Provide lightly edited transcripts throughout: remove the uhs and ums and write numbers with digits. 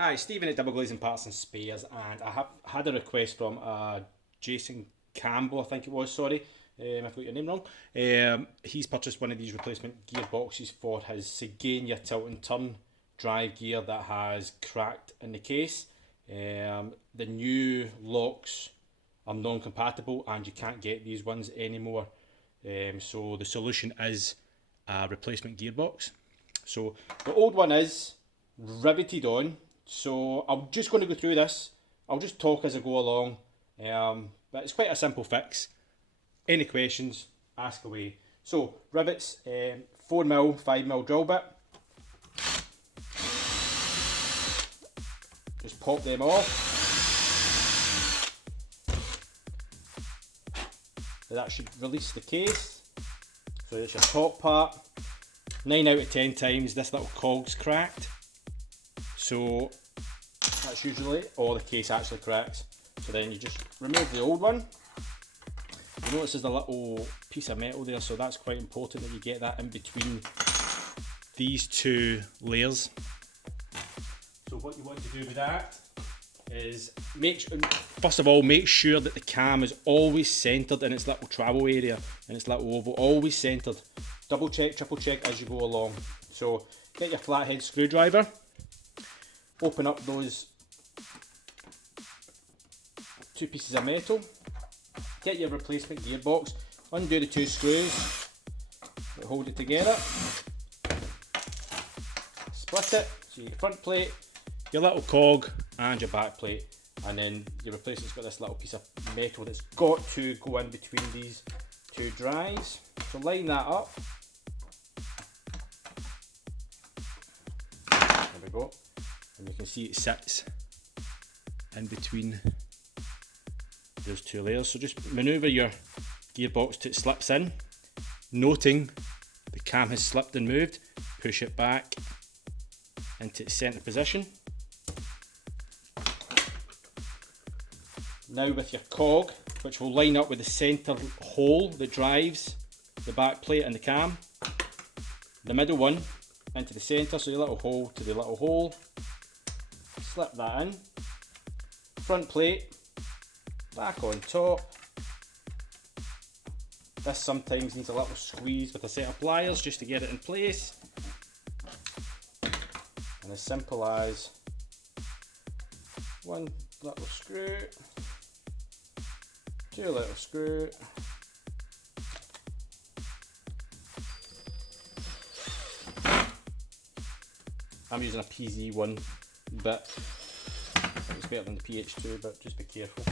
Hi, Stephen at Double Glazing Parts and Spares, and I have had a request from Jason Campbell, I think it was, sorry, if I got your name wrong. He's purchased one of these replacement gearboxes for his Siegenia tilt and turn drive gear that has cracked in the case. The new locks are non-compatible and you can't get these ones anymore. So the solution is a replacement gearbox. So the old one is riveted on. So I'm just going to go through this. I'll just talk as I go along. But it's quite a simple fix. Any questions, ask away. So rivets, 4mm, 5mm drill bit. Just pop them off. That should release the case. So it's your top part. 9 out of 10 times this little cog's cracked. So that's usually, or the case actually cracks. So then you just remove the old one. You notice there's a little piece of metal there, so that's quite important that you get that in between these two layers. So what you want to do with that is first of all, make sure that the cam is always centered in its little travel area, in its little oval, always centered. Double check, triple check as you go along. So get your flathead screwdriver, open up those two pieces of metal, get your replacement gearbox, undo the two screws that hold it together, split it, so your front plate, your little cog and your back plate, and then your replacement's got this little piece of metal that's got to go in between these two drives. So line that up. There we go. And you can see it sits in between those two layers. So just manoeuvre your gearbox till it slips in, noting the cam has slipped and moved. Push it back into its centre position. Now with your cog, which will line up with the centre hole that drives the back plate and the cam, the middle one into the centre, so your little hole to the little hole, slip that in, front plate back on top. This sometimes needs a little squeeze with a set of pliers just to get it in place, and as simple as one little screw, two little screw, I'm using a PZ1 bit, it's better than the PH2, but just be careful.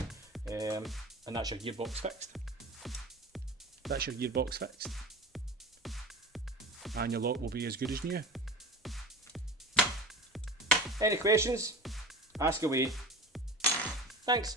And that's your gearbox fixed. That's your gearbox fixed. And your lock will be as good as new. Any questions? Ask away. Thanks.